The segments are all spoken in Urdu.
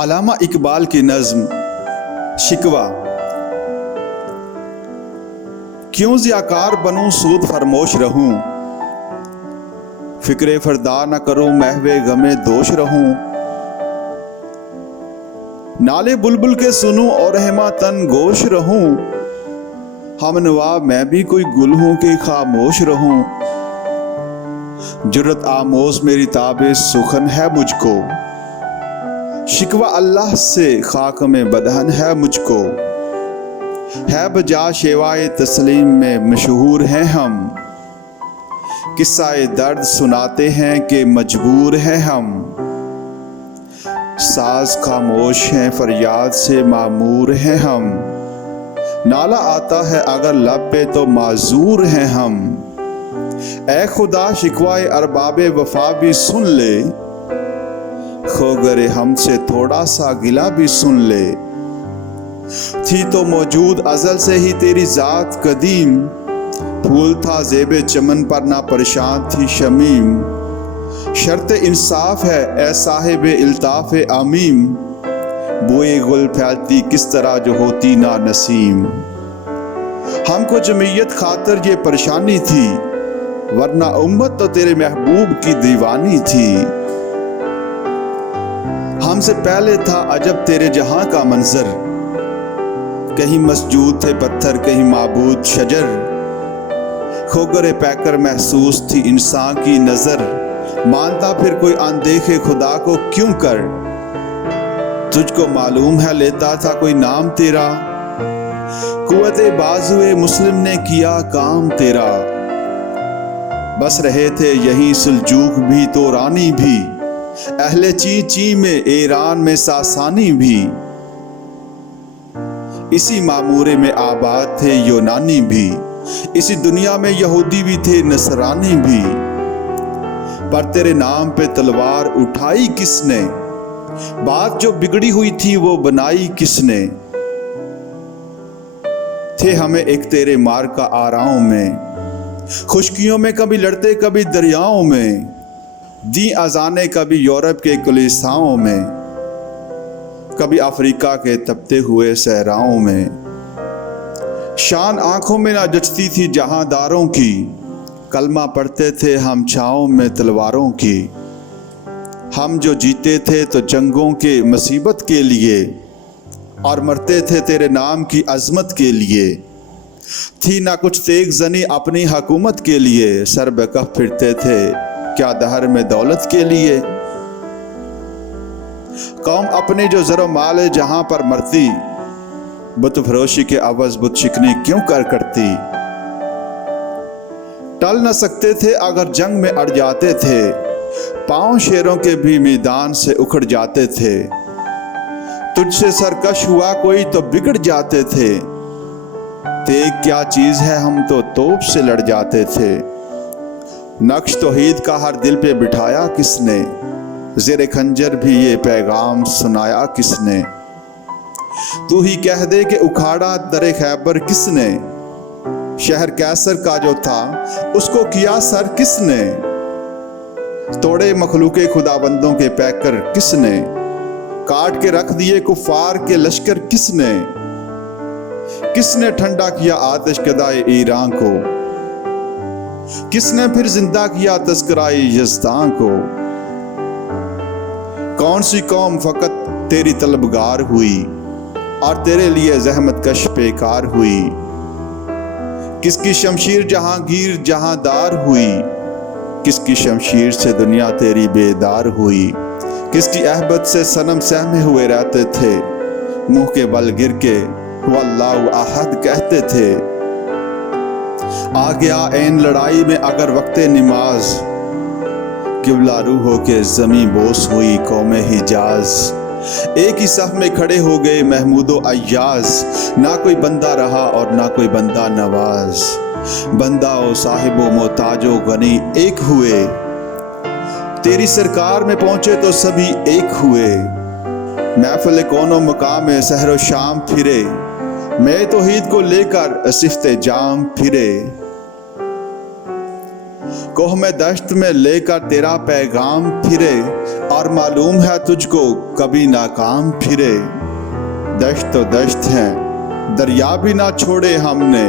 علامہ اقبال کی نظم شکوہ۔ کیوں ضیاکار بنوں سود فرموش رہوں، فکر فردا نہ کروں محو غم دوش رہوں۔ نالے بلبل کے سنوں اور رحمہ تن گوش رہوں، ہم نوا میں بھی کوئی گل ہوں کہ خاموش رہوں۔ جرت آموز میری تاب سخن ہے مجھ کو، شکوہ اللہ سے خاک میں بدہن ہے مجھ کو۔ ہے بجا شیوائے تسلیم میں مشہور ہیں ہم، قصہ درد سناتے ہیں کہ مجبور ہیں ہم۔ ساز خاموش ہیں فریاد سے معمور ہیں ہم، نالہ آتا ہے اگر لب پہ تو معذور ہیں ہم۔ اے خدا شکوائے ارباب وفا بھی سن لے، خو گرے ہم سے تھوڑا سا گلہ بھی سن لے۔ تھی تو موجود ازل سے ہی تیری ذات قدیم، پھول تھا زیب چمن پر نہ پریشان تھی شمیم۔ شرط انصاف ہے اے صاحب الطاف عمیم، بوئے گل پھیلتی کس طرح جو ہوتی نا نسیم۔ ہم کو جمعیت خاطر یہ پریشانی تھی، ورنہ امت تو تیرے محبوب کی دیوانی تھی۔ ہم سے پہلے تھا عجب تیرے جہاں کا منظر، کہیں مسجود تھے پتھر کہیں معبود شجر۔ کھوگر پیکر محسوس تھی انسان کی نظر، مانتا پھر کوئی اندیکھے خدا کو کیوں کر۔ تجھ کو معلوم ہے لیتا تھا کوئی نام تیرا، قوت بازوئے مسلم نے کیا کام تیرا۔ بس رہے تھے یہیں سلجوق بھی تو رانی بھی، اہل چی چی میں ایران میں ساسانی بھی۔ اسی معمورے میں آباد تھے یونانی بھی، اسی دنیا میں یہودی بھی تھے نصرانی بھی۔ پر تیرے نام پہ تلوار اٹھائی کس نے، بات جو بگڑی ہوئی تھی وہ بنائی کس نے۔ تھے ہمیں ایک تیرے مار کا آراؤں میں، خشکیوں میں کبھی لڑتے کبھی دریاؤں میں، دی اذانیں کبھی یورپ کے کلیساؤں میں، کبھی افریقہ کے تپتے ہوئے صحراؤں میں۔ شان آنکھوں میں نہ جچتی تھی جہاں داروں کی، کلمہ پڑھتے تھے ہم چھاؤں میں تلواروں کی۔ ہم جو جیتے تھے تو جنگوں کے مصیبت کے لیے، اور مرتے تھے تیرے نام کی عظمت کے لیے۔ تھی نہ کچھ تیغ زنی اپنی حکومت کے لیے، سر بے کف پھرتے تھے کیا دہر میں دولت کے لیے۔ قوم اپنے جو زر و مال جہاں پر مرتی، بت فروشی کے عوض بت شکنی کیوں کرتی۔ ٹل نہ سکتے تھے اگر جنگ میں اڑ جاتے تھے، پاؤں شیروں کے بھی میدان سے اکھڑ جاتے تھے۔ تجھ سے سرکش ہوا کوئی تو بگڑ جاتے تھے، تیغ کیا چیز ہے ہم تو توپ سے لڑ جاتے تھے۔ نقش توحید کا ہر دل پہ بٹھایا کس نے، زیر خنجر بھی یہ پیغام سنایا کس نے۔ تو ہی کہہ دے کہ اکھاڑا در خیبر کس نے، شہر کیسر کا جو تھا اس کو کیا سر کس نے۔ توڑے مخلوق خدا بندوں کے پیکر کس نے، کاٹ کے رکھ دیے کفار کے لشکر کس نے۔ کس نے ٹھنڈا کیا آتش کدائے ایران کو، کس نے پھر زندہ کیا تذکرہ یزدان کو۔ کون سی قوم فقط تیری طلبگار ہوئی، اور تیرے لیے زحمت کش بیکار ہوئی۔ کس کی شمشیر جہانگیر جہاں دار ہوئی، کس کی شمشیر سے دنیا تیری بیدار ہوئی۔ کس کی احبت سے صنم سہمے ہوئے رہتے تھے، منہ کے بل گر کے واللہ احد کہتے تھے۔ آ گیا این لڑائی میں اگر وقت نماز، قبلہ روح ہو کے زمیں بوس ہوئی قوم حجاز۔ ایک ہی صف میں کھڑے ہو گئے محمود و ایاز، نہ کوئی بندہ رہا اور نہ کوئی بندہ نواز۔ بندہ و صاحب و محتاج و غنی ایک ہوئے، تیری سرکار میں پہنچے تو سبھی ایک ہوئے۔ محفل کون و مقام سحر و شام پھرے، میں توحید کو لے کر صفت جام پھرے۔ کوہ میں دشت میں لے کر تیرا پیغام پھرے، اور معلوم ہے تجھ کو کبھی ناکام پھرے۔ دشت تو دشت ہے، دریا بھی نہ چھوڑے ہم نے،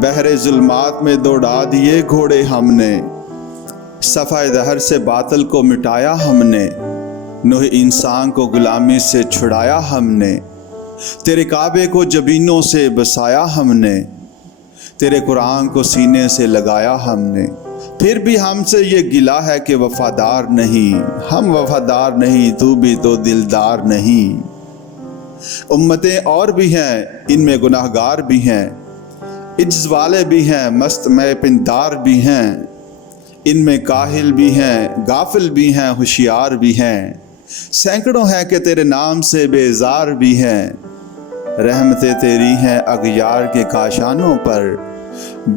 بحر ظلمات میں دوڑا دیے گھوڑے ہم نے۔ صفحہ دہر سے باطل کو مٹایا ہم نے، نوح انسان کو غلامی سے چھڑایا ہم نے۔ تیرے کعبے کو جبینوں سے بسایا ہم نے، تیرے قرآن کو سینے سے لگایا ہم نے۔ پھر بھی ہم سے یہ گلہ ہے کہ وفادار نہیں، ہم وفادار نہیں، تو بھی تو دلدار نہیں۔ امتیں اور بھی ہیں، ان میں گناہگار بھی ہیں، عجز والے بھی ہیں، مست میں پندار بھی ہیں، ان میں کاہل بھی ہیں، غافل بھی ہیں، ہوشیار بھی ہیں۔ سینکڑوں ہیں کہ تیرے نام سے بیزار بھی ہیں، رحمتیں تیری ہیں اغیار کے کاشانوں پر،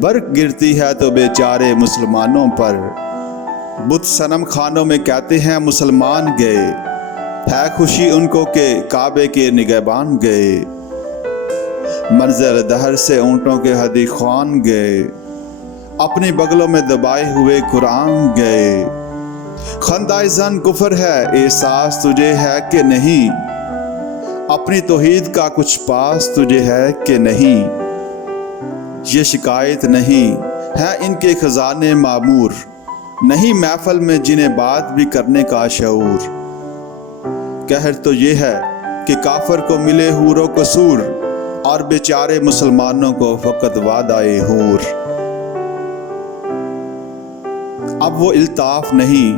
برق گرتی ہے تو بیچارے مسلمانوں پر۔ بت صنم خانوں میں کہتے ہیں مسلمان گئے، ہے خوشی ان کو کہ کعبے کے نگہبان گئے۔ منظر دہر سے اونٹوں کے ہدی خوان گئے، اپنی بغلوں میں دبائے ہوئے قرآن گئے۔ خندۂ زن کفر ہے، احساس تجھے ہے کہ نہیں، اپنی توحید کا کچھ پاس تجھے ہے کہ نہیں۔ یہ شکایت نہیں ہے ان کے خزانے معمور، نہیں محفل میں جنہیں بات بھی کرنے کا شعور۔ قہر تو یہ ہے کہ کافر کو ملے حور و قصور، اور بیچارے مسلمانوں کو فقط وعدۂ حور۔ اب وہ الطاف نہیں،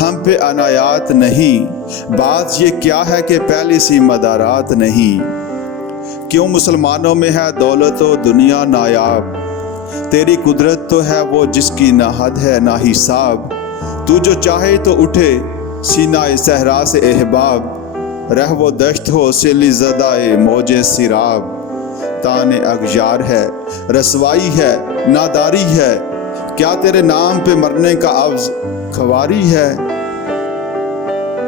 ہم پہ عنایات نہیں، بات یہ کیا ہے کہ پہلی سی مدارات نہیں۔ کیوں مسلمانوں میں ہے دولت و دنیا نایاب، تیری قدرت تو ہے وہ جس کی نہ حد ہے نہ حساب۔ تو جو چاہے تو اٹھے سینہ صحرا سے احباب، رہ وہ دشت ہو سیلی زدہ موج سیراب۔ تان اغیار ہے، رسوائی ہے، ناداری ہے، کیا تیرے نام پہ مرنے کا عوض خواری ہے۔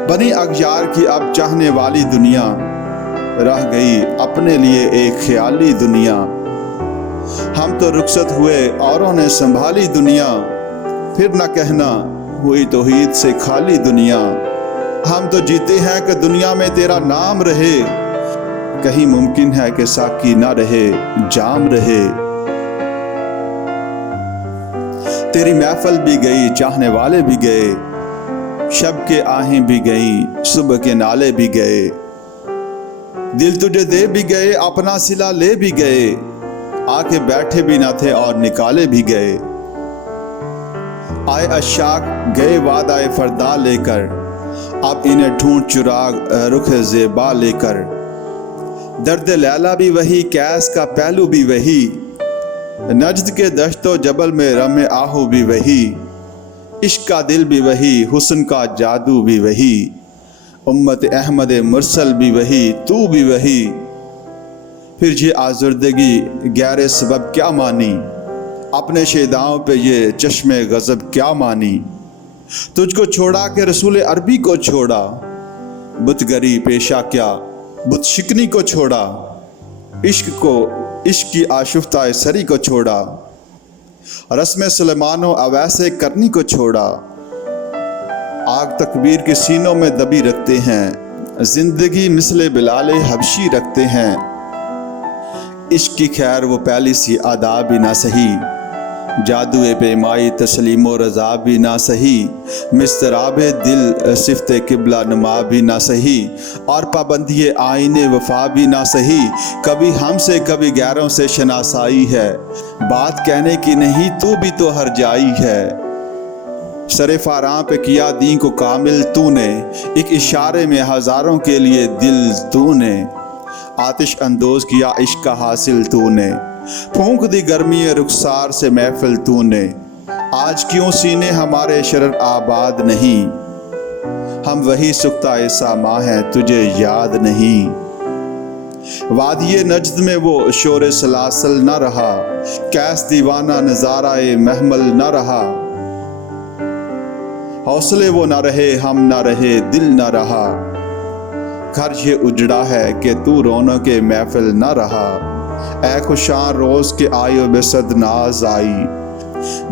بنی اغیار کی اب چاہنے والی دنیا، رہ گئی اپنے لیے ایک خیالی دنیا۔ ہم تو رخصت ہوئے اوروں نے سنبھالی دنیا، پھر نہ کہنا ہوئی توحید سے خالی دنیا۔ ہم تو جیتے ہیں کہ دنیا میں تیرا نام رہے، کہیں ممکن ہے کہ ساقی نہ رہے جام رہے۔ تیری محفل بھی گئی، چاہنے والے بھی گئے، شب کے آہیں بھی گئیں، صبح کے نالے بھی گئے۔ دل تجھے دے بھی گئے، اپنا صلہ لے بھی گئے، آ کے بیٹھے بھی نہ تھے اور نکالے بھی گئے۔ آئے عشاق گئے وعدہ فردا لے کر، اب انہیں ڈھونڈ چراغ رخ زیبا لے کر۔ درد لیلا بھی وہی، کیس کا پہلو بھی وہی، نجد کے دشت و جبل میں رم آہو بھی وہی۔ عشق کا دل بھی وہی، حسن کا جادو بھی وہی، امت احمد مرسل بھی وہی، تو بھی وہی۔ پھر یہ آزردگی غیر سبب کیا مانی، اپنے شیداؤں پہ یہ چشم غضب کیا مانی۔ تجھ کو چھوڑا کہ رسول عربی کو چھوڑا، بت گری پیشہ کیا بت شکنی کو چھوڑا، عشق کی آشفتہ سری کو چھوڑا، رسم سلیمان و اویس کرنی کو چھوڑا۔ آگ تکبیر کے سینوں میں دبی رکھتے ہیں، زندگی مثل بلال حبشی رکھتے ہیں۔ عشق کی خیر وہ پہلی سی ادا بھی نہ سہی، جادو پیمائی تسلیم و رضا بھی نہ سہی، مستراب دل صفت قبلہ نما بھی نہ سہی، اور پابندی آئین وفا بھی نہ سہی۔ کبھی ہم سے کبھی غیروں سے شناسائی ہے، بات کہنے کی نہیں تو بھی تو ہر جائی ہے۔ سر فاراں پہ کیا دین کو کامل تو نے، ایک اشارے میں ہزاروں کے لیے دل تو نے، آتش اندوز کیا عشق کا حاصل تو نے، پھونک دی گرمی رخسار سے محفل تو نے۔ آج کیوں سینے ہمارے شرر آباد نہیں، ہم وہی سکتہ ساما ہیں تجھے یاد نہیں۔ وادی نجد میں وہ شور سلاسل نہ رہا، کیس دیوانہ نظارہ محمل نہ رہا۔ حوصلے وہ نہ رہے، ہم نہ رہے، دل نہ رہا، گھر یہ اجڑا ہے کہ تو رونق کے محفل نہ رہا۔ اے خوشاں روز کے آئی و بے صد ناز آئی،